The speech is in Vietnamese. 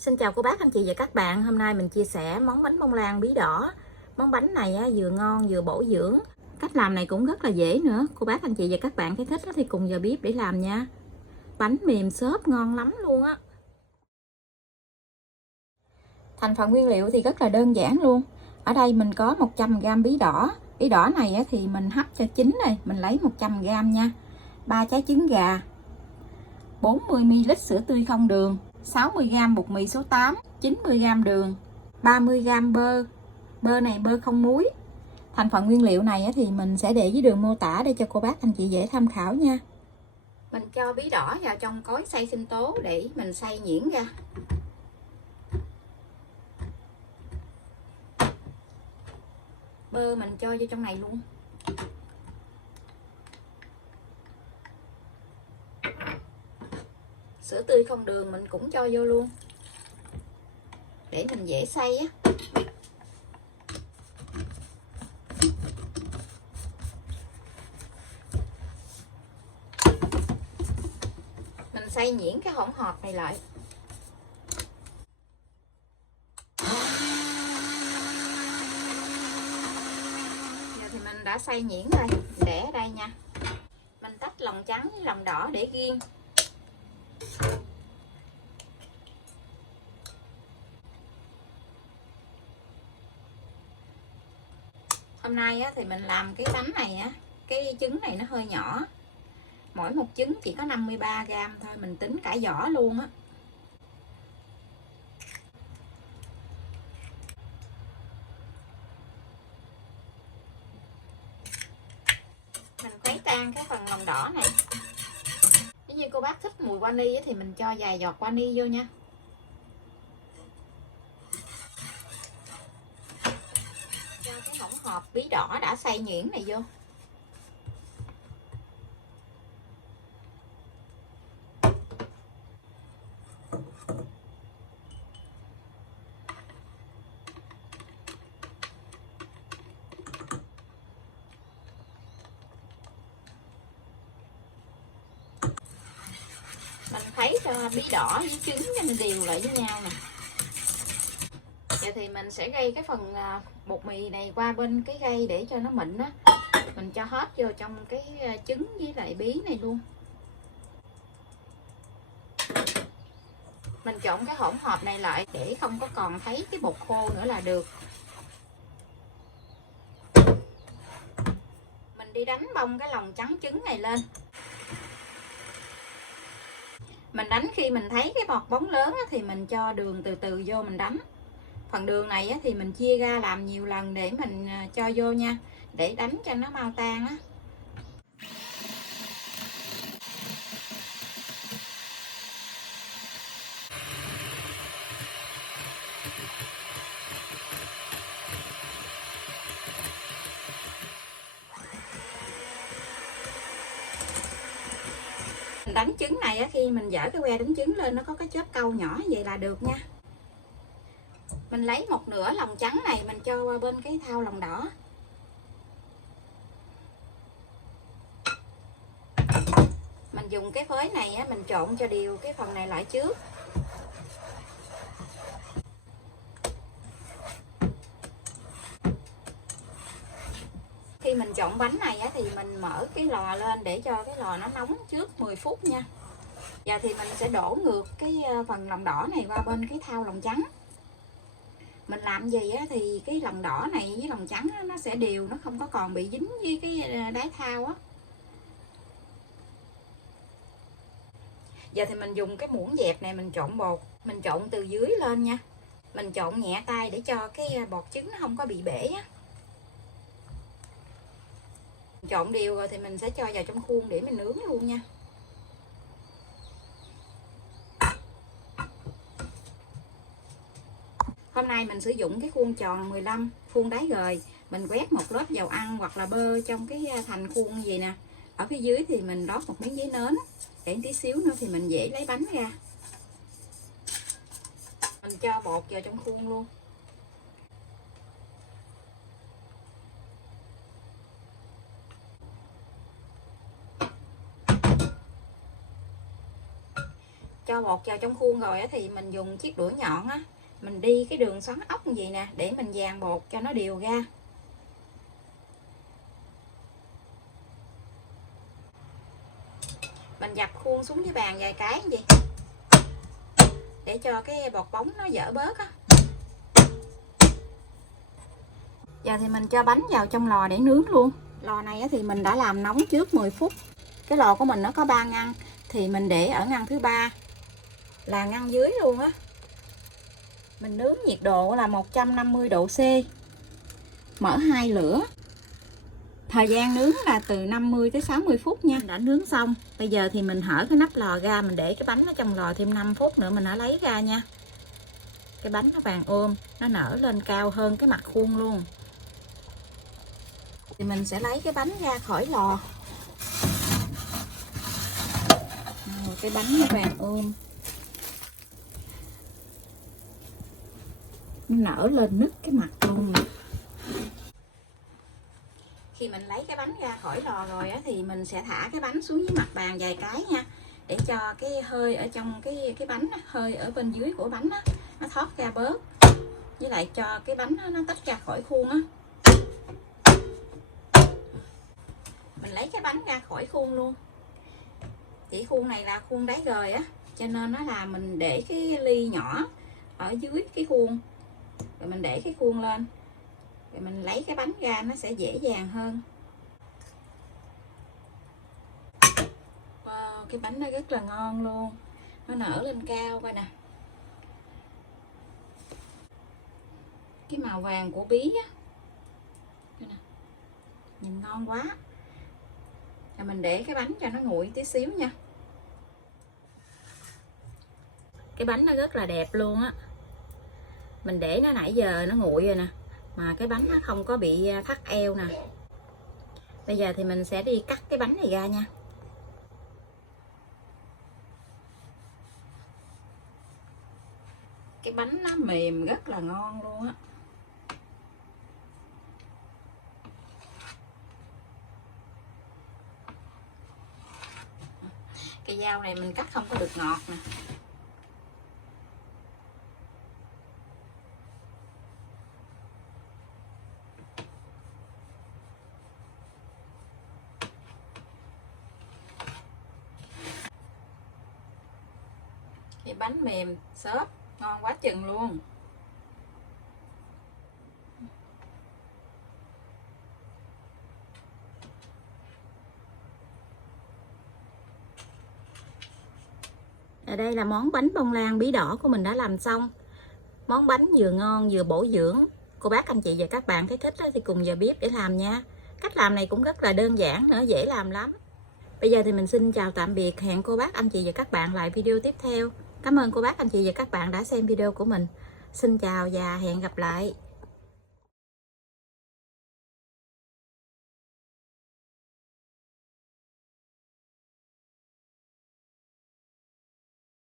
Xin chào cô bác, anh chị và các bạn. Hôm nay mình chia sẻ món bánh bông lan bí đỏ. Món bánh này vừa ngon vừa bổ dưỡng. Cách làm này cũng rất là dễ nữa. Cô bác, anh chị và các bạn thấy thích thì cùng vào bếp để làm nha. Bánh mềm xốp ngon lắm luôn á. Thành phần nguyên liệu thì rất là đơn giản luôn. Ở đây mình có 100g bí đỏ. Bí đỏ này thì mình hấp cho chín này, mình lấy 100g nha. 3 trái trứng gà, 40ml sữa tươi không đường, 60g bột mì số 8, 90g đường, 30g bơ. Bơ này bơ không muối. Thành phần nguyên liệu này thì mình sẽ để dưới đường mô tả để cho cô bác anh chị dễ tham khảo nha. Mình cho bí đỏ vào trong cối xay sinh tố để mình xay nhuyễn ra. Bơ mình cho vô trong này luôn. Sữa tươi không đường mình cũng cho vô luôn để mình dễ xay á. Mình xay nhuyễn cái hỗn hợp này lại. Giờ thì mình đã xay nhuyễn rồi, để ở đây nha. Mình tách lòng trắng với lòng đỏ để riêng. Hôm nay thì mình làm cái bánh này cái trứng này nó hơi nhỏ. Mỗi một trứng chỉ có 53g thôi, mình tính cả vỏ luôn á. Mình khuấy tan cái phần lòng đỏ này. Nếu như cô bác thích mùi vani thì mình cho vài giọt vani vô nha. Cho cái hỗn hợp bí đỏ đã xay nhuyễn này vô. Mình khuấy cho bí đỏ với trứng cho nó đều lại với nhau nè. Giờ thì mình sẽ gây cái phần bột mì này qua bên cái gây để cho nó mịn á. Mình cho hết vô trong cái trứng với lại bí này luôn. Mình trộn cái hỗn hợp này lại để không có còn thấy cái bột khô nữa là được. Mình đi đánh bông cái lòng trắng trứng này lên. Mình đánh khi mình thấy cái bọt bóng lớn thì mình cho đường từ từ vô mình đánh. Phần đường này thì mình chia ra làm nhiều lần để mình cho vô nha, để đánh cho nó mau tan á. Mình đánh trứng này khi mình dở cái que đánh trứng lên nó có cái chớp câu nhỏ vậy là được nha. Mình lấy một nửa lòng trắng này mình cho qua bên cái thau lòng đỏ. Mình dùng cái phới này mình trộn cho đều cái phần này lại trước. Khi mình trộn bánh này thì mình mở cái lò lên để cho cái lò nó nóng trước 10 phút nha. Giờ thì mình sẽ đổ ngược cái phần lòng đỏ này qua bên cái thau lòng trắng. Mình làm gì thì cái lòng đỏ này với lòng trắng nó sẽ đều, nó không có còn bị dính với cái đáy thau á. Giờ thì mình dùng cái muỗng dẹp này mình trộn bột. Mình trộn từ dưới lên nha. Mình trộn nhẹ tay để cho cái bọt trứng nó không có bị bể á. Trộn đều rồi thì mình sẽ cho vào trong khuôn để mình nướng luôn nha. Hôm nay mình sử dụng cái khuôn tròn 15, khuôn đáy gời. Mình quét một lớp dầu ăn hoặc là bơ trong cái thành khuôn gì nè. Ở phía dưới thì mình đót một miếng giấy nến để tí xíu nữa thì mình dễ lấy bánh ra. Mình cho bột vào trong khuôn luôn. Cho bột bột vào trong khuôn rồi á, thì mình dùng chiếc đũa nhọn á, mình đi cái đường xoắn ốc như vậy nè, để mình dàn bột cho nó đều ra. Mình dập khuôn xuống với bàn vài cái như vậy để cho cái bọt bóng nó dỡ bớt á. Giờ thì mình cho bánh vào trong lò để nướng luôn. Lò này thì mình đã làm nóng trước 10 phút. Cái lò của mình nó có 3 ngăn, thì mình để ở ngăn thứ 3 là ngăn dưới luôn á. Mình nướng nhiệt độ là 150 độ C. Mở 2 lửa. Thời gian nướng là từ 50 tới 60 phút nha. Mình đã nướng xong. Bây giờ thì mình hở cái nắp lò ra, mình để cái bánh ở trong lò thêm 5 phút nữa mình đã lấy ra nha. Cái bánh nó vàng ôm, nó nở lên cao hơn cái mặt khuôn luôn. Thì mình sẽ lấy cái bánh ra khỏi lò. Cái bánh nó vàng ôm, nó nở lên nứt cái mặt luôn nè. Khi mình lấy cái bánh ra khỏi lò rồi á, thì mình sẽ thả cái bánh xuống dưới mặt bàn vài cái nha, để cho cái hơi ở trong cái bánh á, hơi ở bên dưới của bánh á, nó thoát ra bớt, với lại cho cái bánh nó tách ra khỏi khuôn á. Mình lấy cái bánh ra khỏi khuôn luôn. Chỉ khuôn này là khuôn đáy gời á, cho nên nó là mình để cái ly nhỏ ở dưới cái khuôn, rồi mình để cái khuôn lên, rồi mình lấy cái bánh ra nó sẽ dễ dàng hơn. Wow, cái bánh nó rất là ngon luôn, nó nở lên cao coi nè. Cái màu vàng của bí á, nhìn ngon quá. Rồi mình để cái bánh cho nó nguội tí xíu nha. Cái bánh nó rất là đẹp luôn á. Mình để nó nãy giờ nó nguội rồi nè, mà cái bánh nó không có bị thắt eo nè. Bây giờ thì mình sẽ đi cắt cái bánh này ra nha. Cái bánh nó mềm rất là ngon luôn á. Cái dao này mình cắt không có được ngọt nè. Cái bánh mềm, xốp, ngon quá chừng luôn. Ở đây là món bánh bông lan bí đỏ của mình đã làm xong. Món bánh vừa ngon vừa bổ dưỡng. Cô bác anh chị và các bạn thấy thích thì cùng vào bếp để làm nha. Cách làm này cũng rất là đơn giản nữa, dễ làm lắm. Bây giờ thì mình xin chào tạm biệt, hẹn cô bác anh chị và các bạn lại video tiếp theo. Cảm ơn cô bác anh chị và các bạn đã xem video của mình. Xin chào và hẹn gặp lại.